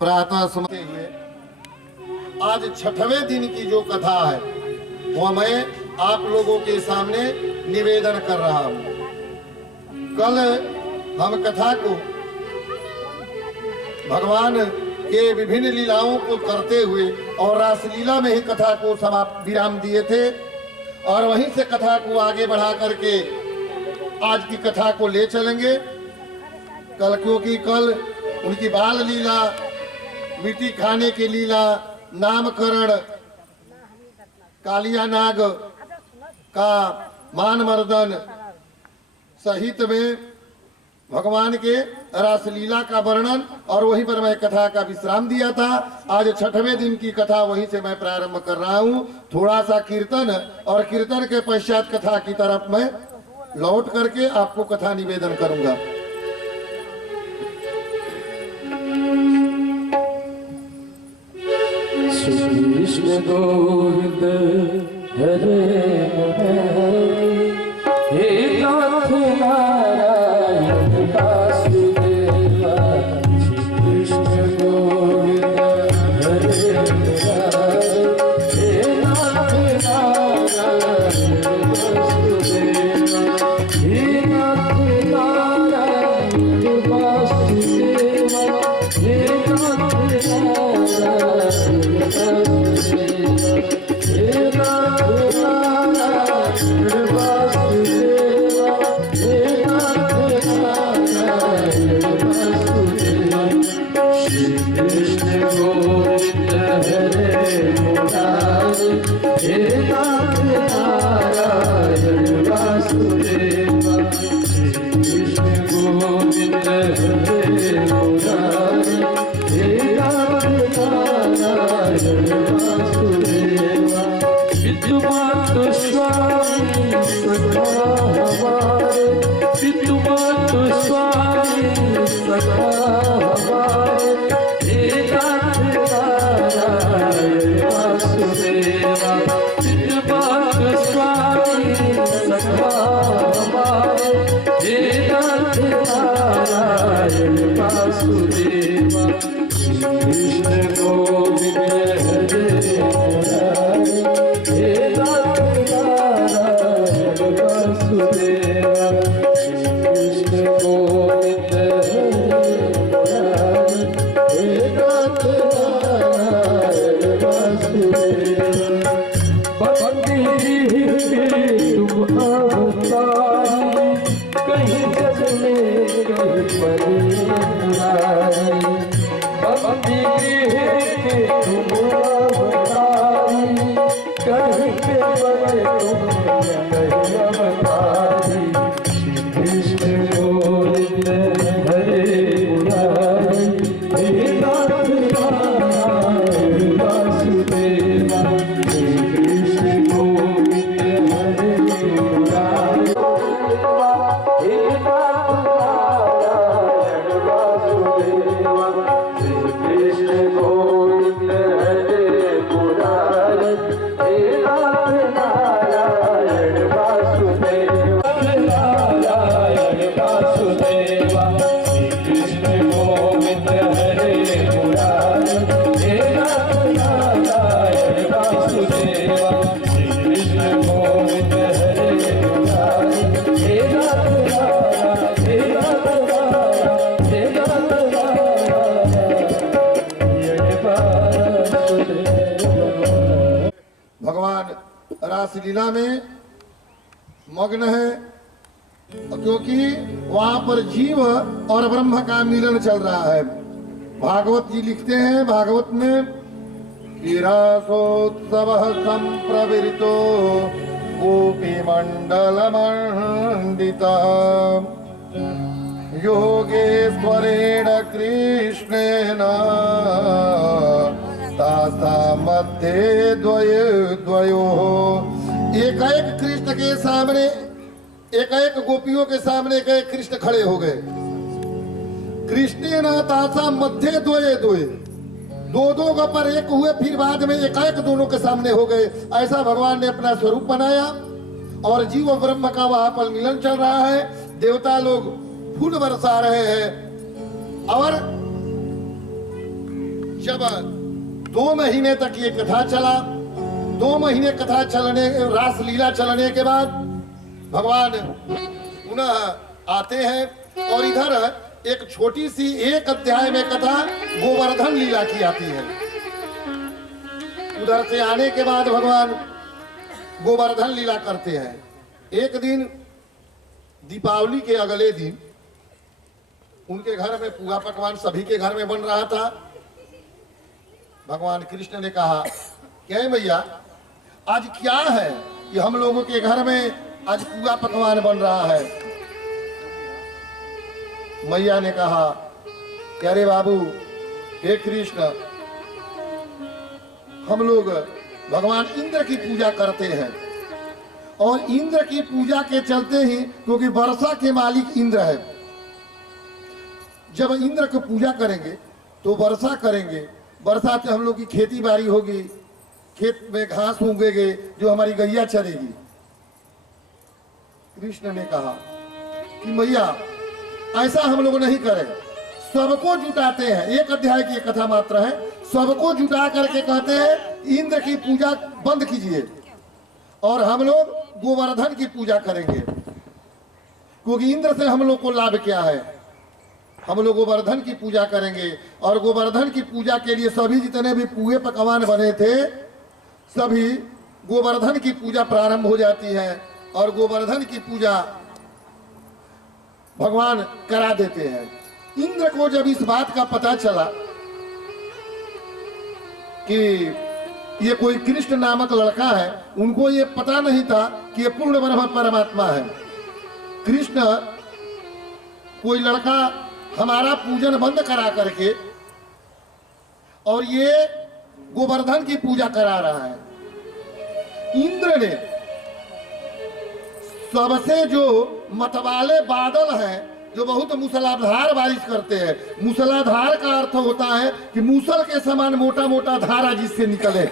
प्रातः समय हुए आज छठवें दिन की जो कथा है वह मैं आप लोगों के सामने निवेदन कर रहा हूं। कल हम कथा को भगवान के विभिन्न लीलाओं को करते हुए और रासलीला में ही कथा को समाप्त विराम दिए थे और वहीं से कथा को आगे बढ़ा करके आज की कथा को ले चलेंगे। कल क्योंकि कल उनकी बाल लीला, मिट्टी खाने की लीला, नामकरण, कालिया नाग का मान मर्दन सहित में भगवान के रासलीला का वर्णन और वहीं पर मैं कथा का विश्राम दिया था। आज छठवें दिन की कथा वहीं से मैं प्रारंभ कर रहा हूं। थोड़ा सा कीर्तन और कीर्तन के पश्चात कथा की तरफ मैं लौट करके आपको कथा निवेदन करूंगा। श्री कृष्ण गोविंद हरे हे नाथ नारायण वासुदेव। श्री कृष्ण गोविंद हरे हे नाथ नारायण वासुदेव। हे नाथ नारायण वासुदेव। हे नाथ रासलीला में मग्न है क्योंकि वहां पर जीव और ब्रह्म का मिलन चल रहा है। भागवत जी लिखते हैं भागवत में कि रासोत्सवः संप्रवृतो गोपी मंडल मंडितः योगेश्वरेण कृष्णेन तासा मध्य द्वयोः। एक एक कृष्ण के सामने, एक एक गोपियों के सामने एक एक कृष्ण खड़े हो गए। कृष्णेन तासा मध्य द्वये द्वये, दो दो का पर एक हुए, फिर बाद में एक एक दोनों के सामने हो गए। ऐसा भगवान ने अपना स्वरूप बनाया और जीव ब्रह्म का वहां पर मिलन चल रहा है। देवता लोग फूल बरसा रहे हैं और जब 2 महीने तक ये कथा चला, 2 महीने कथा चलने, रास लीला चलने के बाद भगवान पुनः आते हैं और इधर एक छोटी सी 1 अध्याय में कथा गोवर्धन लीला की आती है। उधर से आने के बाद भगवान गोवर्धन लीला करते हैं। एक दिन दीपावली के अगले दिन उनके घर में पुआ पकवान सभी के घर में बन रहा था। भगवान कृष्ण ने कहा, क्या मैया आज क्या है कि हम लोगों के घर में आज पुआ पकवान बन रहा है? मैया ने कहा कि अरे बाबू, हे कृष्ण, हम लोग भगवान इंद्र की पूजा करते हैं और इंद्र की पूजा के चलते ही, क्योंकि वर्षा के मालिक इंद्र है, जब इंद्र की पूजा करेंगे तो वर्षा करेंगे, वर्षा से हम लोग की खेती बाड़ी होगी, खेत में घास उगेगी जो हमारी गैया चरेगी। कृष्ण ने कहा कि मैया ऐसा हम लोग नहीं करें, सबको जुटाते हैं। 1 अध्याय की कथा मात्र है, सबको जुटा करके कहते हैं इंद्र की पूजा बंद कीजिए और हम लोग गोवर्धन की पूजा करेंगे, क्योंकि इंद्र से हम लोग को लाभ क्या है। हम लोग गोवर्धन की पूजा करेंगे और गोवर्धन की पूजा के लिए सभी जितने भी पुए पकवान बने थे, सभी गोवर्धन की पूजा प्रारंभ हो जाती है और गोवर्धन की पूजा भगवान करा देते हैं। इंद्र को जब इस बात का पता चला कि ये कोई कृष्ण नामक लड़का है, उनको ये पता नहीं था कि ये पूर्ण ब्रह्म परमात्मा है। कृष्ण कोई लड़का हमारा पूजन बंद करा करके और ये गोवर्धन की पूजा करा रहा है। इंद्र ने सबसे जो मतवाले बादल हैं, जो बहुत मूसलाधार बारिश करते हैं, मूसलाधार का अर्थ होता है कि मूसल के समान मोटा मोटा धारा जिससे निकले,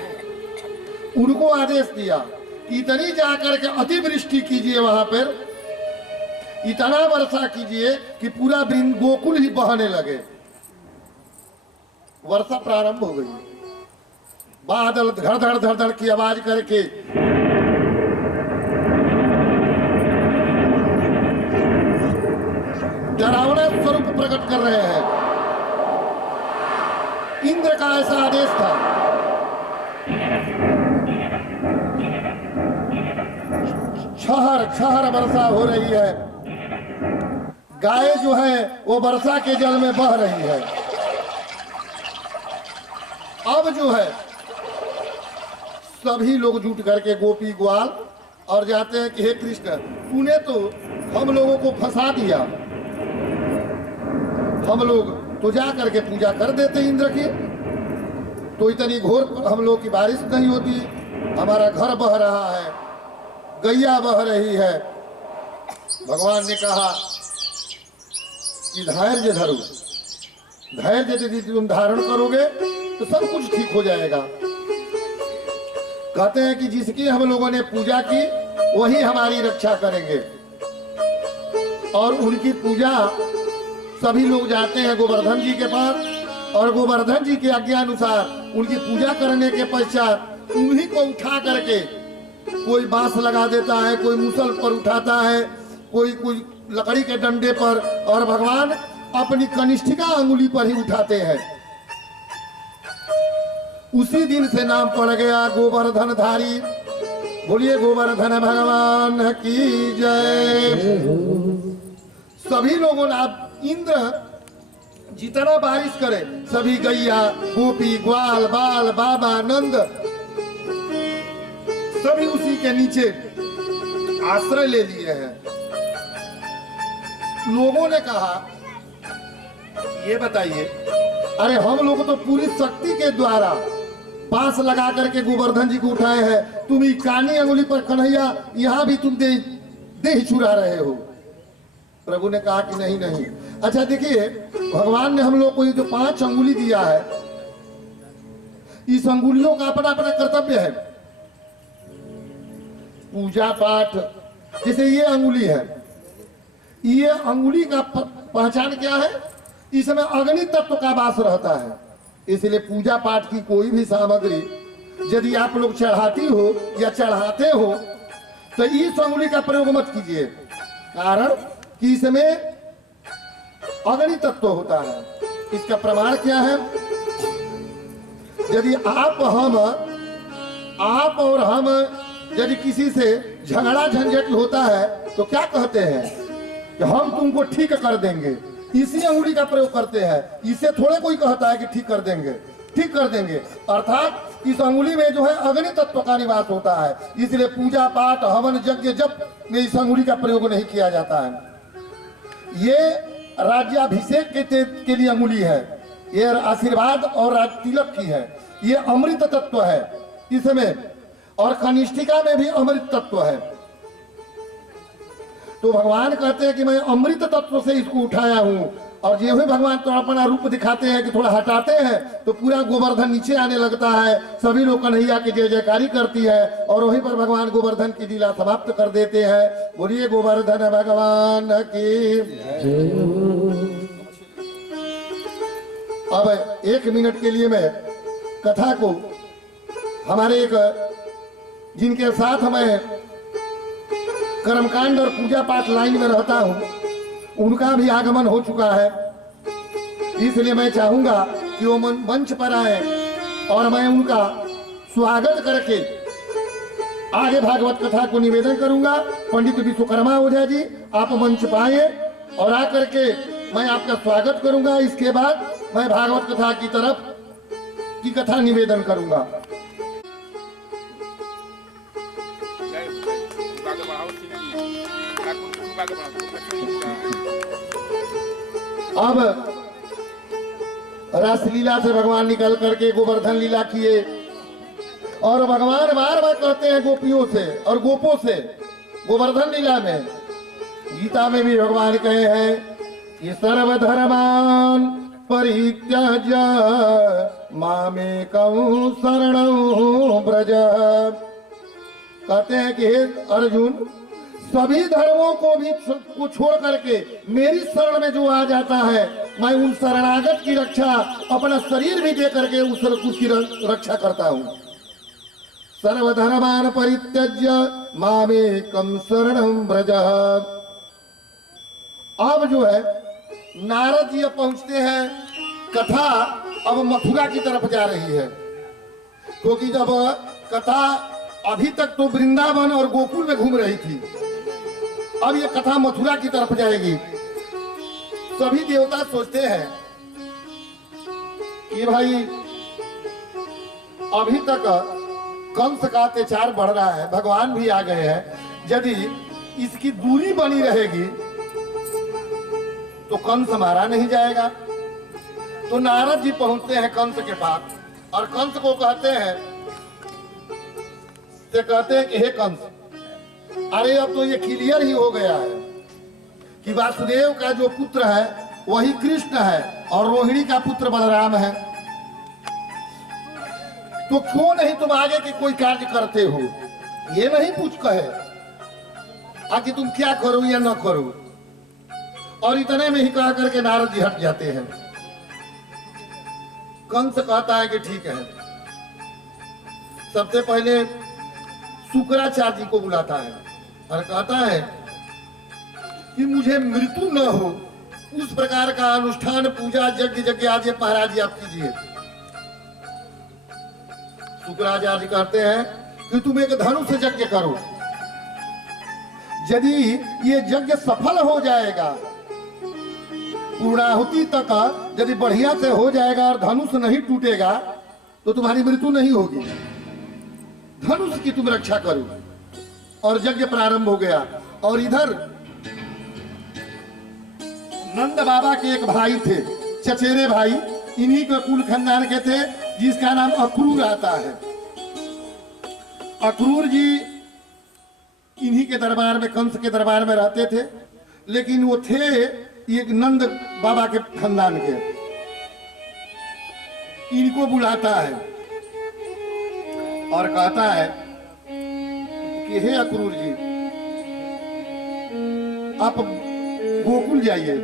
उनको आदेश दिया कि इतनी जाकर के अतिवृष्टि कीजिए, वहां पर इतना वर्षा कीजिए कि पूरा गोकुल ही बहने लगे। वर्षा प्रारंभ हो गई, बादल धड़ धड़ की आवाज करके डरावना स्वरूप प्रकट कर रहे हैं। इंद्र का ऐसा आदेश था। छहर वर्षा हो रही है, गाय जो है वो वर्षा के जल में बह रही है। अब जो है सभी लोग जुट करके गोपी ग्वाल और जाते हैं कि हे कृष्ण, तूने तो हम लोगों को फंसा दिया, हम लोग तो जा करके पूजा कर देते इंद्र की, तो इतनी घोर हम लोग की बारिश नहीं होती, हमारा घर बह रहा है, गैया बह रही है। भगवान ने कहा कि धैर्य धरो, धैर्य यदि तुम धारण करोगे तो सब कुछ ठीक हो जाएगा। कहते हैं कि जिसकी हम लोगों ने पूजा की वही हमारी रक्षा करेंगे। और उनकी पूजा सभी लोग जाते हैं गोवर्धन जी के पास और गोवर्धन जी के आज्ञा अनुसार उनकी पूजा करने के पश्चात उन्हीं को उठा करके कोई बांस लगा देता है, कोई मुसल पर उठाता है, कोई लकड़ी के डंडे पर, और भगवान अपनी कनिष्ठिका अंगुली पर ही उठाते हैं। उसी दिन से नाम पड़ गया गोवर्धन धारी। बोलिए गोवर्धन भगवान की जय। सभी लोगों ने, आप इंद्र जितना बारिश करे, सभी गैया गोपी ग्वाल बाल बाबा नंद सभी उसी के नीचे आश्रय ले लिए हैं। लोगों ने कहा, ये बताइए, अरे हम लोग तो पूरी शक्ति के द्वारा पास लगा करके गोवर्धन जी को उठाए हैं, तुम ही कानी अंगुली पर कन्हैया यहाँ भी तुम दे छुरा रहे हो। प्रभु ने कहा कि नहीं नहीं। अच्छा देखिए, भगवान ने हम लोग को ये जो 5 अंगुली दिया है, इस अंगुलियों का अपना अपना कर्तव्य है। पूजा पाठ, जैसे ये अंगुली है, ये अंगुली का पहचान क्या है? इसमें अग्नि तत्व का वास रहता है। इसलिए पूजा पाठ की कोई भी सामग्री यदि आप लोग चढ़ाती हो या चढ़ाते हो तो इस अंगुली का प्रयोग मत कीजिए, कारण कि इसमें अग्नि तत्व होता है। इसका प्रमाण क्या है? यदि आप और हम यदि किसी से झगड़ा झंझट होता है तो क्या कहते हैं कि हम तुमको ठीक कर देंगे, इसी अंगुली का प्रयोग करते हैं। इसे थोड़े कोई कहता है कि ठीक कर देंगे, अर्थात इस अंगुली में जो है अग्नि तत्व का निवास होता है। इसलिए पूजा पाठ हवन यज्ञ जप में इस अंगुली का प्रयोग नहीं किया जाता है। ये राज्याभिषेक के लिए अंगुली है, ये आशीर्वाद और राज तिलक की है। ये अमृत तत्व है इसमें, और कनिष्ठिका में भी अमृत तत्व है। तो भगवान कहते हैं कि मैं अमृत तत्व से इसको उठाया हूं। और ये भी भगवान तो अपना रूप दिखाते हैं कि थोड़ा हटाते हैं तो पूरा गोवर्धन नीचे आने लगता है, सभी लोग कन्हैया की जय जयकारी करती है, और वहीं पर भगवान गोवर्धन की लीला समाप्त कर देते हैं। बोलिए गोवर्धन भगवान की। अब 1 मिनट के लिए मैं कथा को हमारे एक जिनके साथ मैं कर्मकांड और पूजा पाठ लाइन में रहता हूं, उनका भी आगमन हो चुका है। इसलिए मैं चाहूंगा कि वो मंच पर आए और मैं उनका स्वागत करके आगे भागवत कथा को निवेदन करूंगा। पंडित विश्वकर्मा ओझा जी, आप मंच पाए और आकर के मैं आपका स्वागत करूंगा। इसके बाद मैं भागवत कथा की तरफ की कथा निवेदन करूंगा। अब रासलीला से भगवान निकल करके गोवर्धन लीला किए, और भगवान बार बार कहते हैं गोपियों से और गोपों से गोवर्धन लीला में। गीता में भी भगवान कहे हैं कि सर्वधर्मान परित्याज्य मामेकं शरणं व्रज। कहते हैं कि हे अर्जुन, सभी धर्मों को छोड़ करके मेरी शरण में जो आ जाता है, मैं उन शरणागत की रक्षा अपना शरीर भी दे करके उसकी रक्षा करता हूँ। सर्वधर्मान परित्यज्य मामेकं शरणं व्रज। अब जो है नारद जी पहुंचते हैं, कथा अब मथुरा की तरफ जा रही है, क्योंकि जब कथा अभी तक तो वृंदावन और गोकुल में घूम रही थी, अब ये कथा मथुरा की तरफ जाएगी। सभी देवता सोचते हैं कि भाई अभी तक कंस का अत्याचार बढ़ रहा है, भगवान भी आ गए हैं, यदि इसकी दूरी बनी रहेगी तो कंस मारा नहीं जाएगा। तो नारद जी पहुंचते हैं कंस के पास और कंस को कहते हैं कि हे कंस, अरे अब तो ये क्लियर ही हो गया है कि वासुदेव का जो पुत्र है वही कृष्ण है और रोहिणी का पुत्र बलराम है। तो क्यों नहीं तुम आगे के कोई कार्य करते हो? ये नहीं पूछ कहे आखिर तुम क्या करो या न करो। और इतने में ही कह करके नारद जी हट जाते हैं। कंस कहता है कि ठीक है। सबसे पहले शुक्राचार्य जी को बुलाता है और कहता है कि मुझे मृत्यु न हो, उस प्रकार का अनुष्ठान पूजा यज्ञ आज महाराज जी आप कीजिए। शुक्राचार्य कहते हैं कि तुम एक धनुष यज्ञ करो, यदि ये यज्ञ सफल हो जाएगा, पूर्णाहुति तक यदि बढ़िया से हो जाएगा और धनुष नहीं टूटेगा तो तुम्हारी मृत्यु नहीं होगी। धनुष की तुम रक्षा करो। और यज्ञ प्रारंभ हो गया। और इधर नंद बाबा के एक भाई थे, चचेरे भाई, इन्हीं के कुल खानदान के थे, जिसका नाम अक्रूर आता है। अक्रूर जी इन्हीं के दरबार में, कंस के दरबार में रहते थे, लेकिन वो थे एक नंद बाबा के खानदान के। इनको बुलाता है और कहता है कि हे अक्रूर जी, आप गोकुल जाइए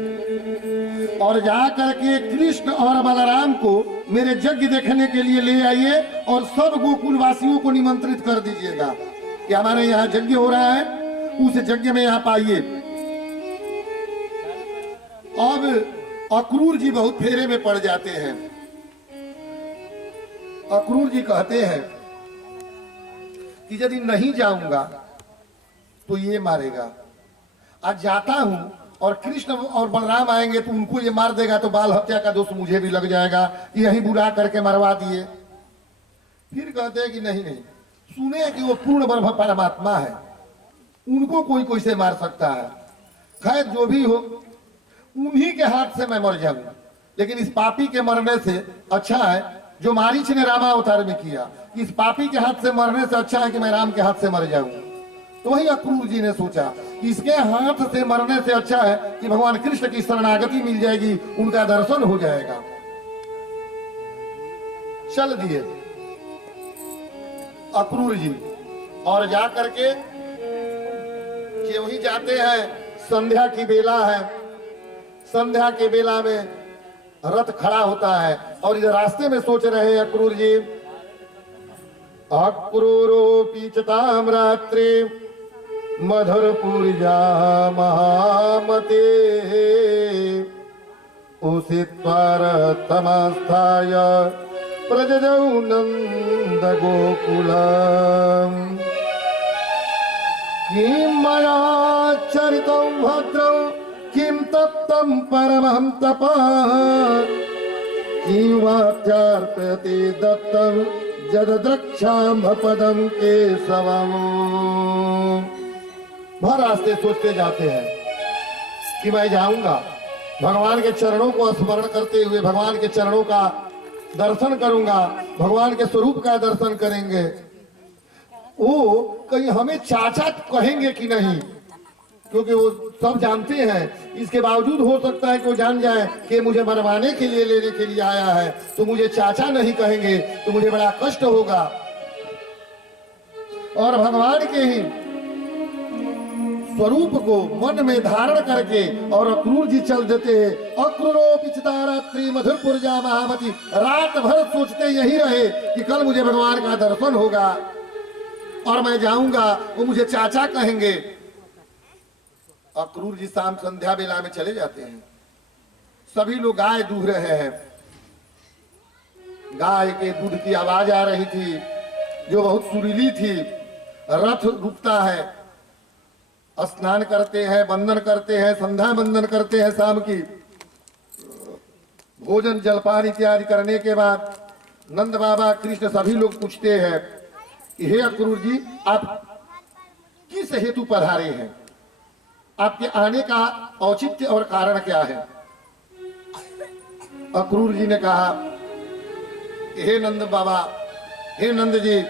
और जा करके कृष्ण और बलराम को मेरे यज्ञ देखने के लिए ले आइए और सब गोकुल वासियों को निमंत्रित कर दीजिएगा कि हमारे यहाँ यज्ञ हो रहा है, उस यज्ञ में आप आइए। अब अक्रूर जी बहुत फेरे में पड़ जाते हैं। अक्रूर जी कहते हैं कि यदि नहीं जाऊंगा तो ये मारेगा, आज जाता हूं और कृष्ण और बलराम आएंगे तो उनको ये मार देगा तो बाल हत्या का दोष मुझे भी लग जाएगा, यही बुला करके मरवा दिए। फिर कहते हैं कि नहीं नहीं, सुने कि वो पूर्ण ब्रह्म परमात्मा है, उनको कोई कोई से मार सकता है। खैर जो भी हो, उन्हीं के हाथ से मैं मर जाऊं, लेकिन इस पापी के मरने से अच्छा है जो मारीच ने रामावतार में किया, इस पापी के हाथ से मरने से अच्छा है कि मैं राम के हाथ से मर जाऊं। तो वही अक्रूर जी ने सोचा कि इसके हाथ से मरने से अच्छा है कि भगवान कृष्ण की शरणागति मिल जाएगी, उनका दर्शन हो जाएगा। चल दिए अक्रूर जी और जा करके वही जाते हैं। संध्या की बेला है, संध्या के बेला में रथ खड़ा होता है और इधर रास्ते में सोच रहे हैं अक्रूर जी, अक्रूरोऽपि च तां रात्रे मधुरपुर्या महामते उषित्वा रथमास्थाय प्रजजौ नन्द गोकुलम्। किं मया चरितं भद्रं किं तप्तं परमं तपः किं वाच्यार्पयते दत्तं जदद्रक्षाम्भपदं केशवम्। भर रास्ते सोचते जाते हैं कि मैं जाऊंगा, भगवान के चरणों को स्मरण करते हुए भगवान के चरणों का दर्शन करूंगा, भगवान के स्वरूप का दर्शन करेंगे। वो कहीं हमें चाचा कहेंगे कि नहीं, क्योंकि वो सब जानते हैं। इसके बावजूद हो सकता है कि वो जान जाए कि मुझे मरवाने के लिए लेने के लिए आया है, तो मुझे चाचा नहीं कहेंगे तो मुझे बड़ा कष्ट होगा। और भगवान के ही स्वरूप को मन में धारण करके और अक्रूर जी चल देते हैं। अक्रूरोऽपि च तां रात्रि मधुरपुर्या महामती, रात भर सोचते यही रहे कि कल मुझे भगवान का दर्शन होगा और मैं जाऊंगा, वो मुझे चाचा कहेंगे। अक्रूर जी शाम संध्या बेला में चले जाते हैं। सभी लोग गाय दूह रहे हैं, गाय के दूध की आवाज आ रही थी जो बहुत सुरीली थी। रथ रुकता है, स्नान करते हैं, वंदन करते हैं, संध्या वंदन करते हैं। शाम की भोजन जलपान इत्यादि करने के बाद नंद बाबा कृष्ण सभी लोग पूछते हैं कि हे अक्रूर जी, आप किस हेतु पधारे हैं, आपके आने का औचित्य और कारण क्या है। अक्रूर जी ने कहा, हे नंद बाबा, हे नंद जी,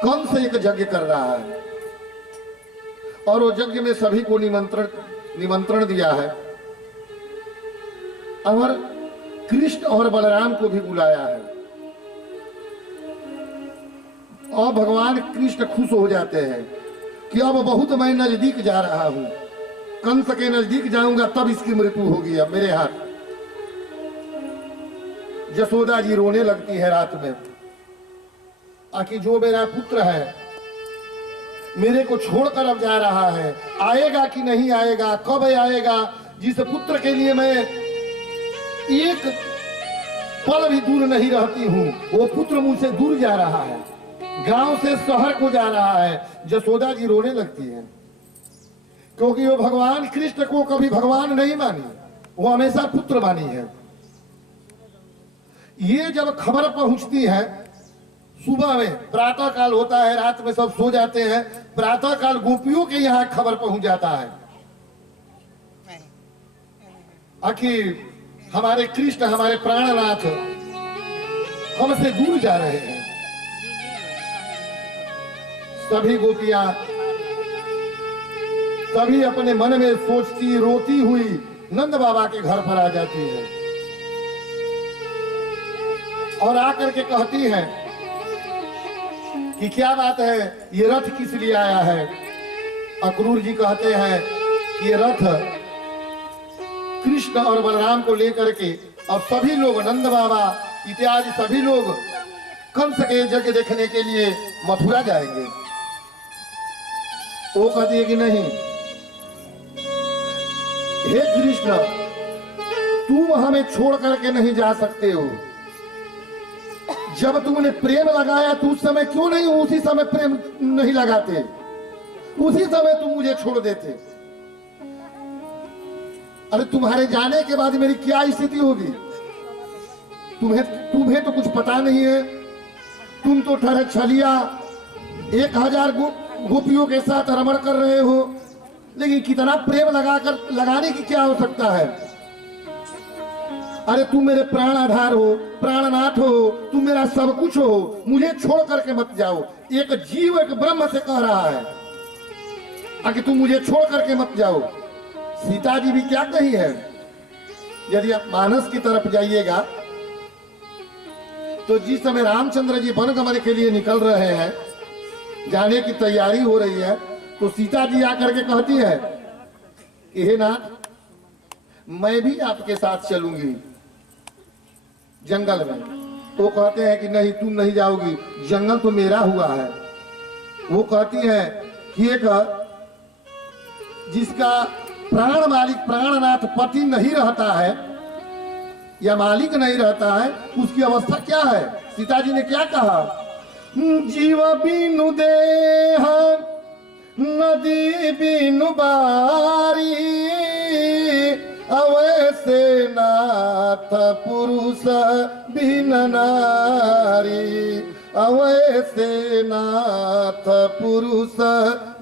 कौन से एक यज्ञ कर रहा है और वो यज्ञ में सभी को निमंत्रण दिया है और कृष्ण और बलराम को भी बुलाया है। और भगवान कृष्ण खुश हो जाते हैं कि अब बहुत मैं नजदीक जा रहा हूं, कंस के नजदीक जाऊंगा तब इसकी मृत्यु होगी अब मेरे हाथ। यशोदा जी रोने लगती है रात में, आखिर जो मेरा पुत्र है मेरे को छोड़कर अब जा रहा है, आएगा कि नहीं आएगा, कब आएगा। जिस पुत्र के लिए मैं एक पल भी दूर नहीं रहती हूँ, वो पुत्र मुझसे दूर जा रहा है, गांव से शहर को जा रहा है। यशोदा जी रोने लगती है क्योंकि वो भगवान कृष्ण को कभी भगवान नहीं मानी, वो हमेशा पुत्र मानी है। ये जब खबर पहुंचती है सुबह में, प्रातः काल होता है, रात में सब सो जाते हैं, प्रातः काल गोपियों के यहाँ खबर पहुंच जाता है आखिर हमारे कृष्ण, हमारे प्राणनाथ हमसे दूर जा रहे हैं। सभी गोपियां सभी अपने मन में सोचती रोती हुई नंद बाबा के घर पर आ जाती है और आकर के कहती हैं कि क्या बात है, ये रथ किस लिए आया है। अक्रूर जी कहते हैं कि ये रथ कृष्ण और बलराम को लेकर के अब सभी लोग नंद बाबा इत्यादि सभी लोग कंस के यज्ञ देखने के लिए मथुरा जाएंगे। वो कहती है कि नहीं, हे कृष्ण तुम हमें छोड़ करके नहीं जा सकते हो। जब तुमने प्रेम लगाया तो उस समय क्यों नहीं उसी समय प्रेम नहीं लगाते, उसी समय तुम मुझे छोड़ देते। अरे तुम्हारे जाने के बाद मेरी क्या स्थिति होगी? तुम्हें तो कुछ पता नहीं है। तुम तो ठहरे छलिया 1000 गोपियों के साथ रमण कर रहे हो, लेकिन कितना प्रेम लगाने की क्या आवश्यकता है? अरे तुम मेरे प्राण आधार हो, प्राणनाथ हो, तुम मेरा सब कुछ हो, मुझे छोड़ करके मत जाओ। एक जीव एक ब्रह्म से कह रहा है कि तुम मुझे छोड़ करके मत जाओ। सीता जी भी क्या कही है? यदि आप मानस की तरफ जाइएगा तो जिस समय रामचंद्र जी वनगमन के लिए निकल रहे हैं, जाने की तैयारी हो रही है, तो सीता जी आकर के कहती है कि हे नाथ मैं भी आपके साथ चलूंगी जंगल में। वो कहते हैं कि नहीं तुम नहीं जाओगी, जंगल तो मेरा हुआ है। वो कहती है कि एक जिसका प्राण मालिक प्राणनाथ पति नहीं रहता है या मालिक नहीं रहता है, उसकी अवस्था क्या है? सीता जी ने क्या कहा? जीव बिनु देह नदी बिनु बारी, अवैसे नाथ पुरुष बिन नारी, अवैसे नाथ पुरुष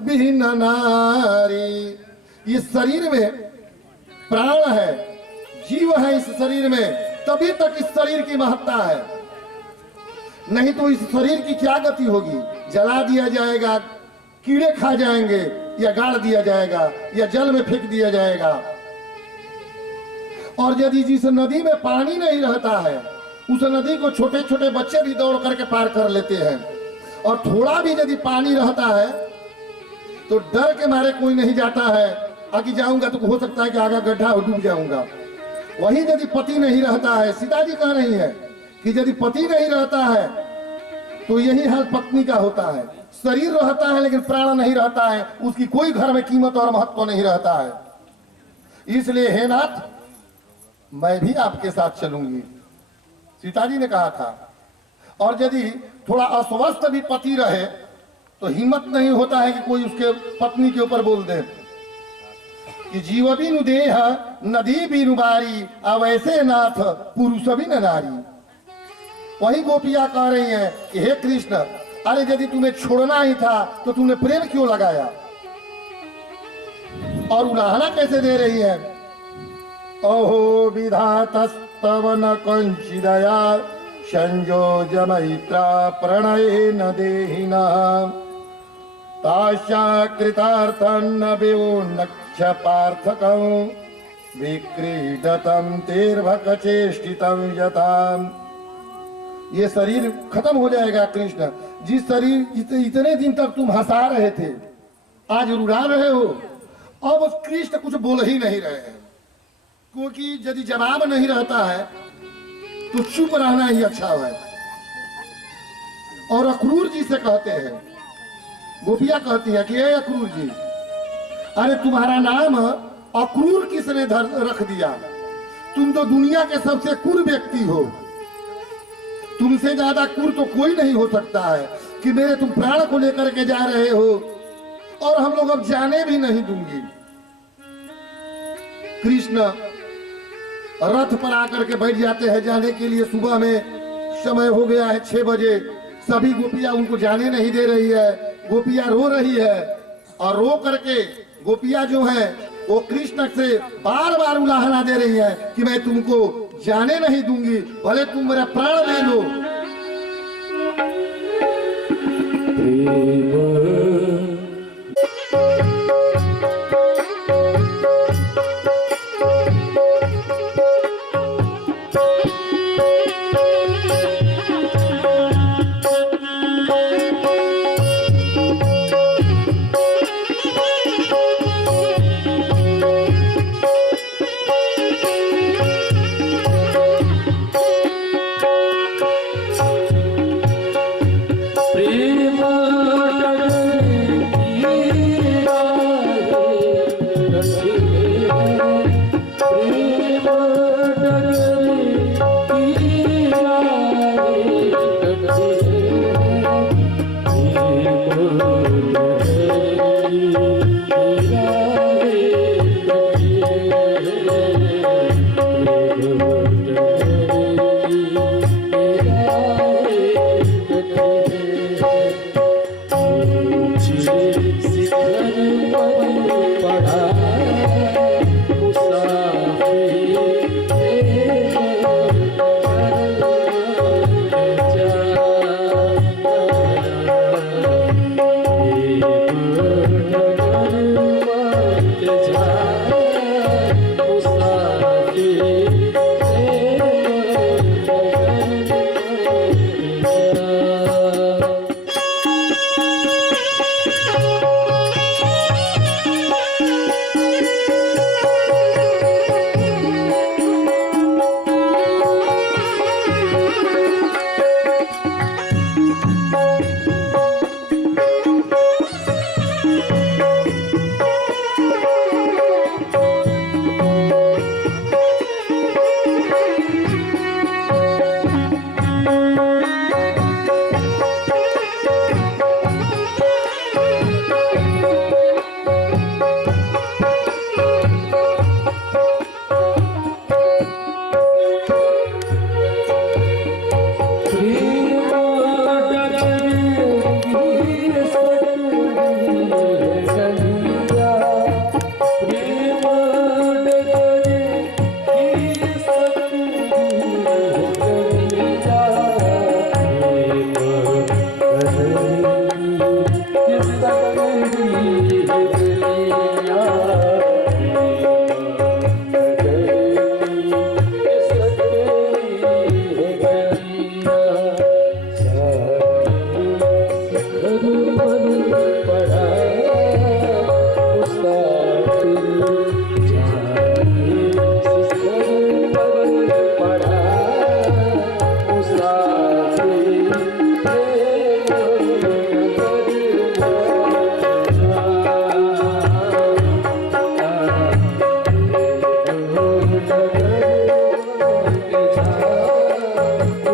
बिन नारी। इस शरीर में प्राण है, जीव है इस शरीर में, तभी तक इस शरीर की महत्ता है। नहीं तो इस शरीर की क्या गति होगी? जला दिया जाएगा, कीड़े खा जाएंगे, या गाड़ दिया जाएगा, या जल में फेंक दिया जाएगा। और यदि जिस नदी में पानी नहीं रहता है, उस नदी को छोटे छोटे बच्चे भी दौड़ करके पार कर लेते हैं। और थोड़ा भी यदि पानी रहता है तो डर के मारे कोई नहीं जाता है, आगे जाऊंगा तो हो सकता है कि आगे गड्ढा हो, डूब जाऊंगा। वही यदि पति नहीं रहता है, सीता जी कह रही है कि यदि पति नहीं रहता है तो यही हाल पत्नी का होता है। शरीर रहता है लेकिन प्राण नहीं रहता है, उसकी कोई घर में कीमत और महत्व नहीं रहता है। इसलिए हे नाथ मैं भी आपके साथ चलूंगी, सीता जी ने कहा था। और यदि थोड़ा अस्वस्थ भी पति रहे तो हिम्मत नहीं होता है कि कोई उसके पत्नी के ऊपर बोल दे कि जीव बिनु देह नदी बिनु बारी, अवैसे नाथ पुरुष बिन नारी। वही गोपियां कह रही हैं कि हे कृष्ण अरे यदि तुम्हें छोड़ना ही था तो तुमने प्रेम क्यों लगाया? और उलाहना कैसे दे रही है? अहो विधातस्तव न कंचिदया संयोज मैत्रा प्रणये न देहिना, ताशा कृतार्थन्न विवोन्नक्ष पार्थकं, विक्रीडतं तेर्भक चेष्टितं यताम्। ये शरीर खत्म हो जाएगा कृष्ण। जिस शरीर इतने दिन तक तुम हंसा रहे थे, आज रुला रहे हो। अब कृष्ण कुछ बोल ही नहीं रहे हैं, क्योंकि यदि जवाब नहीं रहता है तो चुप रहना ही अच्छा है। और अक्रूर जी से कहते हैं, गोपिया कहती है कि अक्रूर जी अरे तुम्हारा नाम अक्रूर किसने रख दिया? तुम तो दुनिया के सबसे क्रूर व्यक्ति हो, तुमसे ज्यादा क्रूर तो कोई नहीं हो सकता है कि मेरे तुम प्राण को लेकर के जा रहे हो और हम लोग अब जाने भी नहीं दूंगी। कृष्ण रथ पर आकर के बैठ जाते हैं जाने के लिए। सुबह में समय हो गया है 6 बजे, सभी गोपियां उनको जाने नहीं दे रही है। गोपियां रो रही है और रो करके गोपियां जो है वो कृष्ण से बार बार उलाहना दे रही है कि मैं तुमको जाने नहीं दूंगी, भले तुम मेरा प्राण ले लो।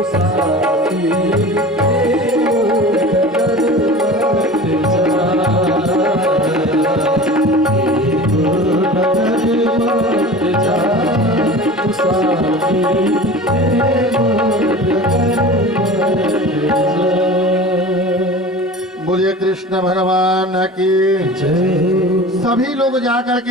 मुसाफिर बोलिए कृष्ण भगवान की। जय सभी लोग जाकर के